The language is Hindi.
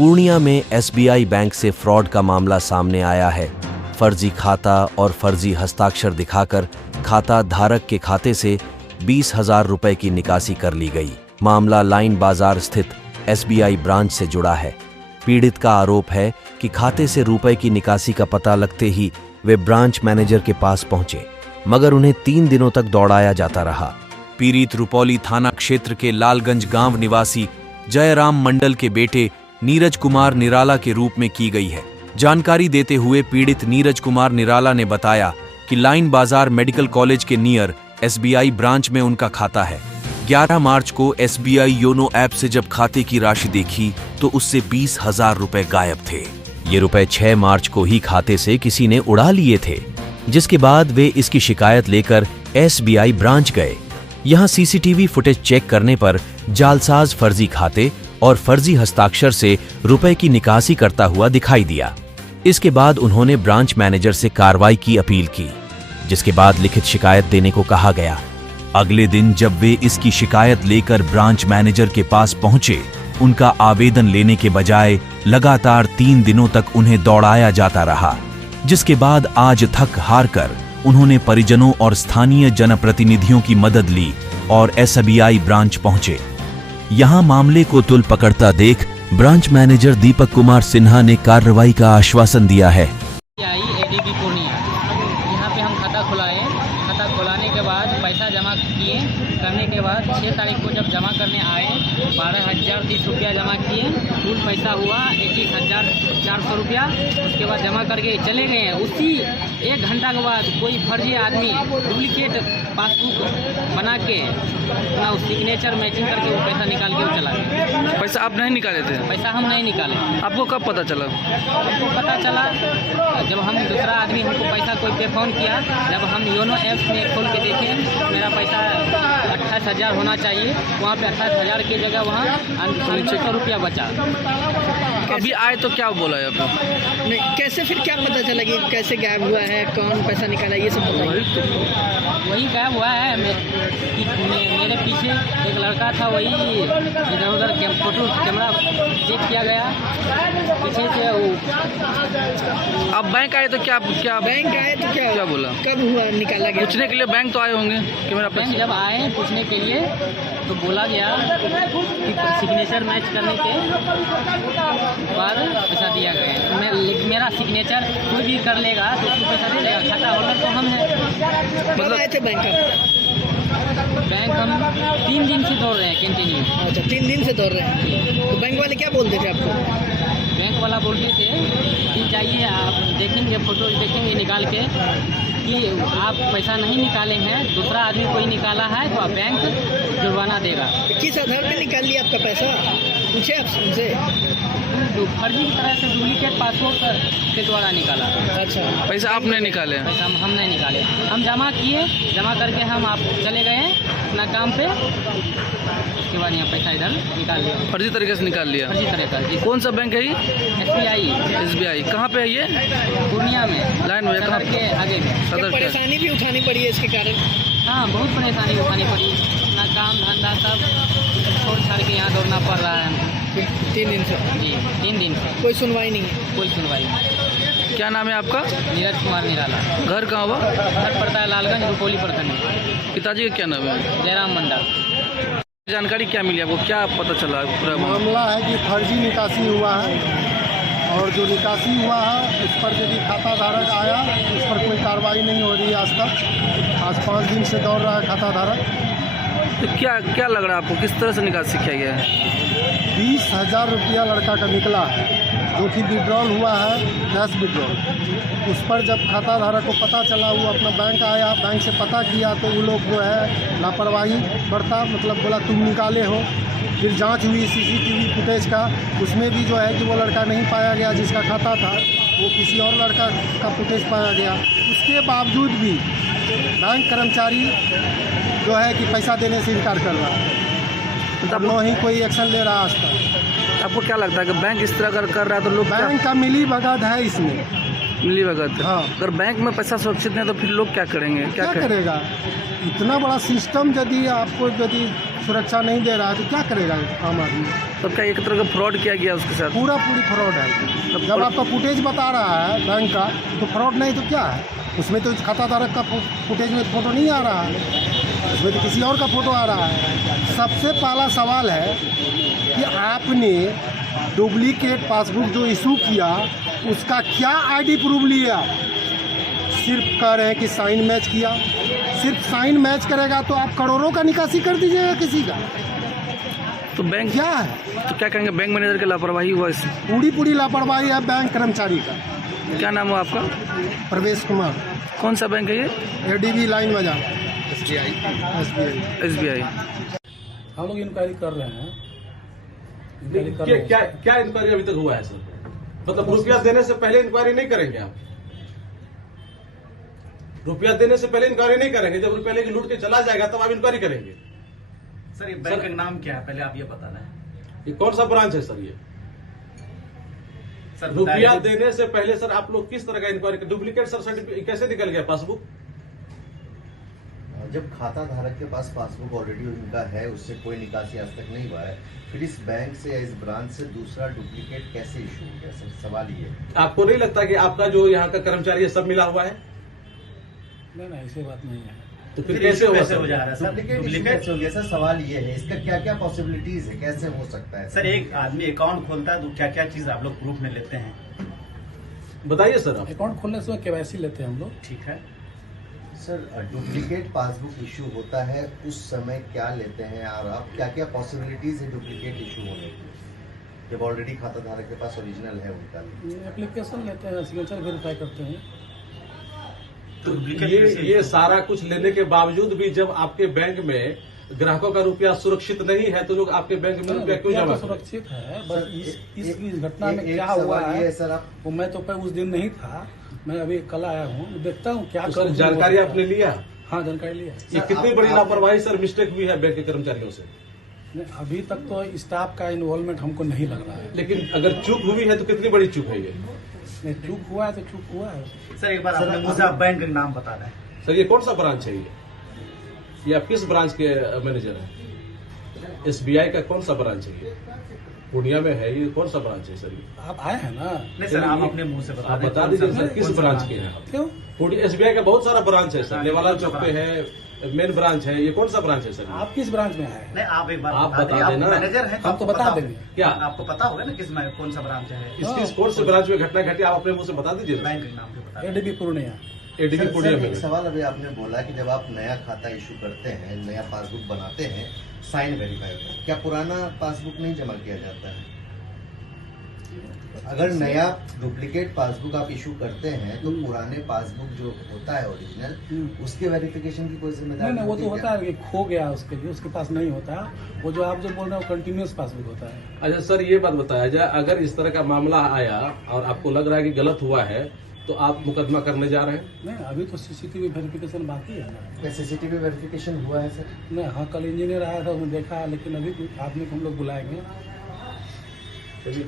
पूर्णिया में SBI बैंक से फ्रॉड का मामला सामने आया है। फर्जी खाता और फर्जी हस्ताक्षर दिखाकर खाता धारक के खाते से 20,000 रुपए की निकासी कर ली गई। मामला लाइन बाजार स्थित SBI ब्रांच से जुड़ा है। पीड़ित का आरोप है कि खाते से रुपए की निकासी का पता लगते ही वे ब्रांच मैनेजर के पास पहुंचे, मगर उन्हें 3 दिनों तक दौड़ाया जाता रहा। पीड़ित रुपौली थाना क्षेत्र के लालगंज गांव निवासी जयराम मंडल के बेटे नीरज कुमार निराला के रूप में की गई है। जानकारी देते हुए पीड़ित नीरज कुमार निराला ने बताया कि लाइन बाजार मेडिकल कॉलेज के नियर SBI ब्रांच में उनका खाता है। 11 मार्च को SBI योनो ऐप से जब खाते की राशि देखी तो उससे 20,000 रुपए गायब थे। ये रुपए 6 मार्च को ही खाते से किसी ने उड़ा लिए थे, जिसके बाद वे इसकी शिकायत लेकर SBI ब्रांच गए। यहां CCTV फुटेज चेक करने पर जालसाज फर्जी खाते और फर्जी हस्ताक्षर से रुपए की निकासी करता हुआ दिखाई दिया। इसके बाद उन्होंने ब्रांच मैनेजर से कार्रवाई की अपील की, जिसके बाद लिखित शिकायत देने को कहा गया। अगले दिन जब वे इसकी शिकायत लेकर ब्रांच मैनेजर के पास पहुंचे, उनका आवेदन लेने के बजाय लगातार 3 दिनों तक उन्हें दौड़ाया जाता रहा, जिसके बाद आज थक हार कर उन्होंने परिजनों और स्थानीय जनप्रतिनिधियों की मदद ली और SBI ब्रांच पहुंचे। यहां मामले को तुल पकड़ता देख ब्रांच मैनेजर दीपक कुमार सिन्हा ने कार्रवाई का आश्वासन दिया है। ADB पूर्णिया, यहाँ पे हम खाता खुलाए। खाता खुलाने के बाद पैसा जमा किए। करने के बाद 6 तारीख को जब जमा करने आए 12,030 रुपया जमा किए। कुल पैसा हुआ 21,400 रुपया। उसके बाद जमा करके चले गए हैं। उसी 1 घंटा के बाद कोई फर्जी आदमी डुप्लीकेट पासबुक बना के अपना सिग्नेचर मैचिंग करके वो पैसा निकाल के वो चला गया। पैसा आप नहीं निकाले थे? पैसा हम नहीं निकाले। आपको कब पता चला? हमको पता चला जब हम दूसरा आदमी हमको पैसा कोई पे फ़ोन किया। जब हम योनो ऐप में खोल के देखे मेरा पैसा 28,000 होना चाहिए, वहाँ पे 28,000 की जगह वहाँ 600 रुपया बचा। अभी आए तो क्या बोला है आपको? नहीं, कैसे फिर क्या पता चला कि कैसे गायब हुआ है, कौन पैसा निकाला, ये सब बताइए। वही गायब हुआ है। मेरे पीछे एक लड़का था, वही इधर उधर फोटो कैमरा चेक किया गया पीछे से। वो अब बैंक आए तो क्या बैंक आए तो क्या बोला? कब हुआ निकाला गया? पूछने के लिए बैंक तो आए होंगे कि मेरा पैसा। जब आए पूछने के लिए तो बोला गया कि सिग्नेचर मैच करने के बाद पैसा दिया गया। मेरा सिग्नेचर कोई भी कर लेगा तो उसको पैसा दे देगा। खाता होल्डर तो हम है। मतलब आए थे बैंक हम 3 दिन से दौड़ रहे हैं कंटिन्यू। अच्छा, 3 दिन से दौड़ रहे हैं। तो बैंक वाले क्या बोलते थे आपको? बैंक वाला बोलते थे कि जाइए आप देखेंगे, फोटो देखेंगे निकाल के कि आप पैसा नहीं निकाले हैं, दूसरा आदमी कोई निकाला है तो आप बैंक जुर्माना देगा। किस आधार पे निकाल लिया आपका पैसा? पूछे आप उनसे? फर्जी की तरह से डुप्लीकेट पासपोर्ट के द्वारा निकाला। अच्छा, पैसा आपने निकाले? पैसा हम नहीं निकाले। हम जमा किए, जमा करके हम आप चले गए अपना काम पे। उसके बाद यहाँ पैसा इधर निकाल लिया। फर्जी तरीके से निकाल लिया? फर्जी तरीके से। कौन सा बैंक है ये? SBI। कहाँ पे है ये? पूर्णिया में, लाइन में, सदर के आगे में। सदर। परेशानी भी उठानी पड़ी है इसके कारण? हाँ, बहुत परेशानी उठानी पड़ी। अपना काम धंधा सब छोड़ छाड़ के यहाँ दौड़ना पड़ रहा है। 3 दिन से? जी, 3 दिन से कोई सुनवाई नहीं है? कोई सुनवाई नहीं। क्या नाम है आपका? नीरज कुमार निराला। घर कहाँ हुआ? घर पड़ता है लालगंज, रुपौली प्रखंड। पिताजी का क्या नाम है? जयराम मंडल। जानकारी क्या मिली आपको, क्या पता चला? पूरा मामला है कि फर्जी निकासी हुआ है और जो निकासी हुआ है उस पर यदि खाता धारक आया उस पर कोई कार्रवाई नहीं हो रही है आज तक। आज 5 दिन से दौड़ रहा है खाता धारक। तो क्या लग रहा है आपको, किस तरह से निकासी किया गया है? 20,000 रुपया लड़का का निकला है, जो कि विड्रॉल हुआ है, कैश विड्रॉल। उस पर जब खाता धारक को पता चला, वो अपना बैंक आया, बैंक से पता किया तो वो लोग जो है लापरवाही बरता, मतलब बोला तुम निकाले हो। फिर जांच हुई CCTV फुटेज का, उसमें भी जो है कि वो लड़का नहीं पाया गया जिसका खाता था, वो किसी और लड़का का फुटेज पाया गया। उसके बावजूद भी बैंक कर्मचारी जो है कि पैसा देने से इनकार कर रहा है। तब ही कोई एक्शन ले रहा आज तक। आपको क्या लगता है कि बैंक इस तरह अगर कर रहा है तो लोग? बैंक का मिली भगत है इसमें। मिली भगत? हाँ। अगर बैंक में पैसा सुरक्षित नहीं तो फिर लोग क्या करेंगे? क्या करेगा? इतना बड़ा सिस्टम यदि आपको सुरक्षा नहीं दे रहा है तो क्या करेगा आम आदमी? तब क्या एक तरह का फ्रॉड किया गया उसके साथ? पूरी फ्रॉड है। जब आपका फुटेज बता रहा है बैंक का तो फ्रॉड नहीं तो क्या है? उसमें तो खाता धारक का फुटेज में फ़ोटो नहीं आ रहा है, उसमें तो किसी और का फ़ोटो आ रहा है। सबसे पहला सवाल है कि आपने डुप्लीकेट पासबुक जो इशू किया उसका क्या आईडी प्रूफ लिया? सिर्फ कह रहे हैं कि साइन मैच किया। सिर्फ साइन मैच करेगा तो आप करोड़ों का निकासी कर दीजिएगा किसी का। तो बैंक क्या है? तो क्या कहेंगे, बैंक मैनेजर की लापरवाही हुआ इससे? पूरी लापरवाही है बैंक कर्मचारी का। क्या नाम है आपका? प्रवेश कुमार। कौन सा बैंक है ये? एडीबी लाइन बाजार, SBI। हम लोग इंक्वायरी कर रहे हैं। क्या इंक्वायरी अभी तक हुआ है सर? मतलब रुपया देने से पहले इंक्वायरी नहीं करेंगे आप? रुपया देने से पहले इंक्वायरी नहीं करेंगे? जब रुपया लेके लूट के चला जाएगा तब आप इंक्वायरी करेंगे? सर ये बैंक का नाम क्या है पहले आप ये बताना है। ये कौन सा ब्रांच है सर? ये सर रुपया देने से पहले सर आप लोग किस तरह का इंक्वायरी? डुप्लीकेट सर सर्टिफिकेट कैसे निकल गया पासबुक? जब खाता धारक के पास पासबुक ऑलरेडी उनका है, उससे कोई निकासी आज तक नहीं हुआ है, फिर इस बैंक से या इस ब्रांच से दूसरा डुप्लीकेट कैसे इशू हो गया? सर सवाल ये है। आपको नहीं लगता कि आपका जो यहाँ का कर्मचारी है सब मिला हुआ है? नहीं ऐसी बात नहीं है। तो फिर कैसे हो हो सर? जा रहा है सर? डुप्लीकेट कैसे हो गया? सर सवाल ये है, इसका क्या क्या पॉसिबिलिटीज है, कैसे हो सकता है? सर एक आदमी अकाउंट खोलता है तो क्या क्या चीज आप लोग प्रूफ में लेते हैं? बताइए सर आप। अकाउंट खोलने से KYC लेते हैं हम लोग। ठीक है सर डुप्लीकेट पासबुक इशू होता है उस समय क्या लेते हैं और आप क्या क्या पॉसिबिलिटीज है डुप्लीकेट इशू होने की, जब ऑलरेडी खाता धारक के पास ओरिजिनल है उनका? एप्लीकेशन लेते हैं, सिग्नेचर वेरीफाई करते हैं। तो ये सारा कुछ लेने के बावजूद भी जब आपके बैंक में ग्राहकों का रुपया सुरक्षित नहीं है तो लोग आपके बैंक में रुपया क्यों जमा? सुरक्षित है, बस इस घटना में एक क्या हुआ सवाल ये है सर, आप वो मैं तो उस दिन नहीं था, मैं अभी कल आया हूँ, देखता हूँ क्या तो सर करूँ। जानकारी आपने लिया? हाँ जानकारी लिया। ये कितनी बड़ी लापरवाही सर, मिस्टेक हुई है बैंक के कर्मचारियों से? नहीं, अभी तक तो स्टाफ का इन्वॉल्वमेंट हमको नहीं लग रहा है। लेकिन अगर चूक हुई है तो कितनी बड़ी चूक है ये? नहीं, चूक हुआ है तो चूक हुआ है। सर एक बार अपने मुझे आप बैंक का नाम बता रहे हैं। सर ये कौन सा ब्रांच है ये आप किस ब्रांच के मैनेजर हैं? SBI का कौन सा ब्रांच है ये? पूर्णिया में है ये कौन सा ब्रांच है सर? ये आप आए हैं ना? नहीं सर आप अपने मुंह से आप बता दीजिए सर किस ब्रांच के हैं? क्यों? SBI का बहुत सारा ब्रांच है सर, नेवाला चौक पे है, मेन ब्रांच है, ये कौन सा ब्रांच है सर? आप किस ब्रांच में आए? नहीं आप एक बार आप बता आप देना। मैनेजर हैं हम तो बता देंगे। क्या आपको पता होगा ना किस में कौन सा ब्रांच है? किस कौन से ब्रांच में घटना घटी आप अपने मुंह से बता दीजिए। बैंक के नाम पे बता दें। ADB Purnia. ADB sir, Purnia एक में। सवाल अभी आपने बोला कि जब आप नया खाता इशू करते हैं, नया पासबुक बनाते हैं, साइन वेरीफाई होता है, क्या पुराना पासबुक नहीं जमा किया जाता है? अगर नया डुप्लीकेट पासबुक आप इशू करते हैं तो पुराने पासबुक जो होता है ओरिजिनल, उसके वेरिफिकेशन की कोई जिम्मेदारी नहीं वो तो है होता है कि खो गया उसके लिए, उसके पास नहीं होता। वो जो आप जो बोल रहे हो कंटिन्यूस पासबुक होता है। अच्छा सर ये बात बताया जाए, अगर इस तरह का मामला आया और आपको लग रहा है कि गलत हुआ है तो आप मुकदमा करने जा रहे हैं? नहीं अभी तो CCTV वेरिफिकेशन बाकी है ना। क्या CCTV वेरिफिकेशन हुआ है सर? नहीं हाँ कल इंजीनियर आया था उसने देखा, लेकिन अभी आदमी को हम लोग बुलाएंगे। चलिए।